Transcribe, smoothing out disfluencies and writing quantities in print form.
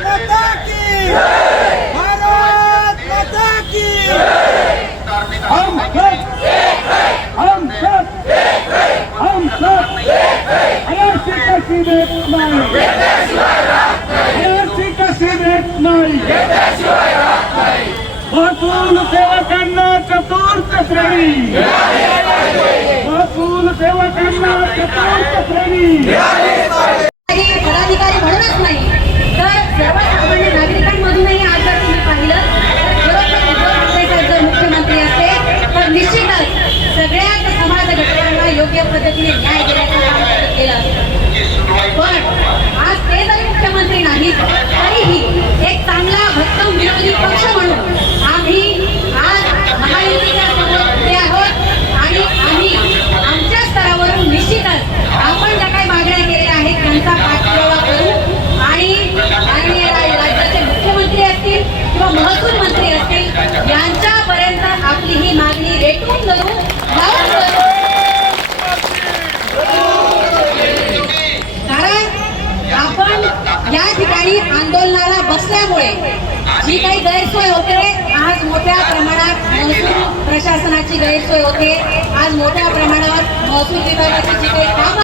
माता की भारत माता की हम सब हम सब हम सब आरती कशी देत नाही आरती कशी देत नाही महसूल सेवकांना चतुर्थ श्रेणी महसूल सेवकांना चतुर्थ श्रेणी पदाधिकारी म्हणूनच नाही तर सर्वसामान्य नागरिकांमधूनही आज जर तुम्ही पाहिलं तर खरोखर उद्धव ठाकरे साहेब जर मुख्यमंत्री असते तर निश्चितच सगळ्याच समाज घटकांना योग्य पद्धतीने न्याय देण्याचं काम केलं असतं। पण आज ते जरी मुख्यमंत्री नाहीत तरीही एक चांगला भक्कम विरोधी पक्ष म्हणून आम्ही आज महायुतीच्या सोबत उभे आहोत आणि आम्ही आमच्या स्तरावरून निश्चितच आपण ज्या काही मागण्या केलेल्या आहेत त्यांचा पाठपुरावा करू आणि माननीय राज्याचे मुख्यमंत्री असतील किंवा महसूल मंत्री असतील यांच्यापर्यंत आपली ही मागणी रेटून धरू लावून धरू। कारण आपण या ठिकाणी आंदोलनाला बसल्यामुळे जी काही गैरसोय होते आज मोठ्या प्रमाणात महसूल प्रशासनाची गैरसोय होते आज मोठ्या प्रमाणावर महसूल विभागाची जी काही कामं